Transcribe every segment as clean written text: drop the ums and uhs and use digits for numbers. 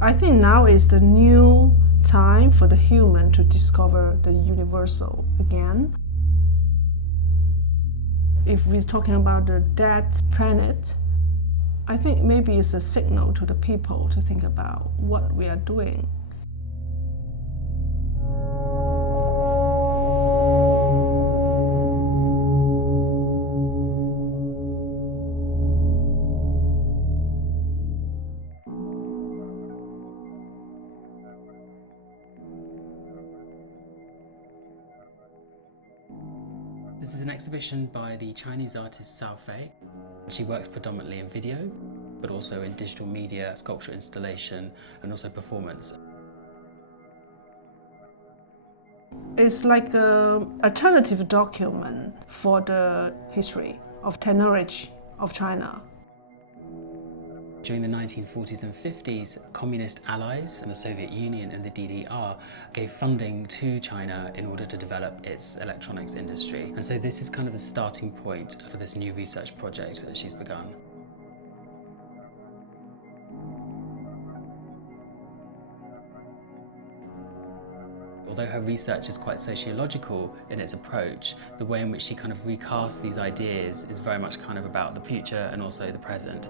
I think now is the new time for the human to discover the universal again. If we're talking about the dead planet, I think maybe it's a signal to the people to think about what we are doing. This is an exhibition by the Chinese artist Cao Fei. She works predominantly in video, but also in digital media, sculpture installation, and also performance. It's like an alternative document for the history of technology of China. During the 1940s and 50s, communist allies in the Soviet Union and the DDR gave funding to China in order to develop its electronics industry. And so this is kind of the starting point for this new research project that she's begun. Although her research is quite sociological in its approach, the way in which she kind of recasts these ideas is very much kind of about the future and also the present.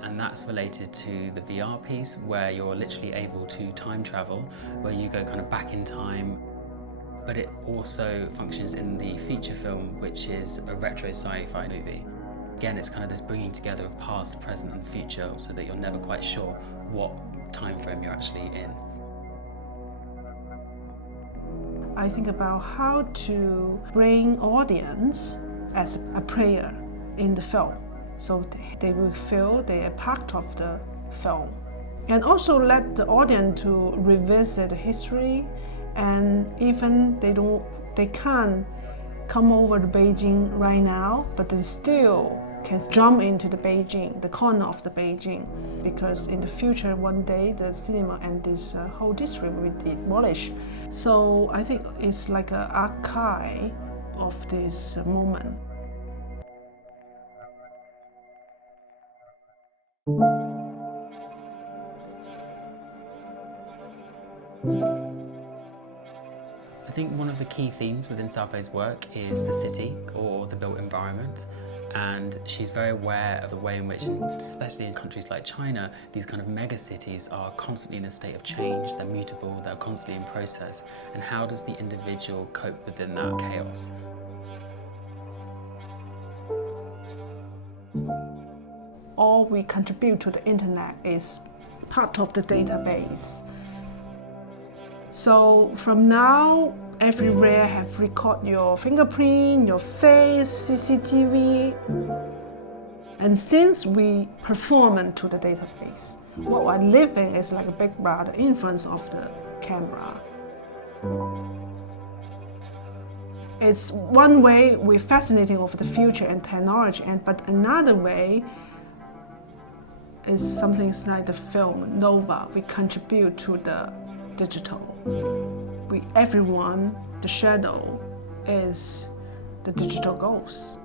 And that's related to the VR piece, where you're literally able to time travel, where you go kind of back in time. But it also functions in the feature film, which is a retro sci-fi movie. Again, it's kind of this bringing together of past, present and future, so that you're never quite sure what time frame you're actually in. I think about how to bring audience as a player in the film. So they will feel they are part of the film. And also let the audience to revisit history, and even they can't come over to Beijing right now, but they still can jump into the Beijing, the corner of the Beijing, because in the future, one day, the cinema and this whole district will be demolished. So I think it's like an archive of this moment. I think one of the key themes within Cao Fei's work is the city or the built environment. And she's very aware of the way in which, especially in countries like China, these kind of mega cities are constantly in a state of change, they're mutable, they're constantly in process. And how does the individual cope within that chaos? All we contribute to the internet is part of the database. So from now, everywhere have record your fingerprint, your face, CCTV. And since we perform into the database, what we're living is like a big brother influence of the camera. It's one way we're fascinating of the future and technology, but another way is something like the film Nova. We contribute to the digital. Everyone, the shadow is the digital ghost.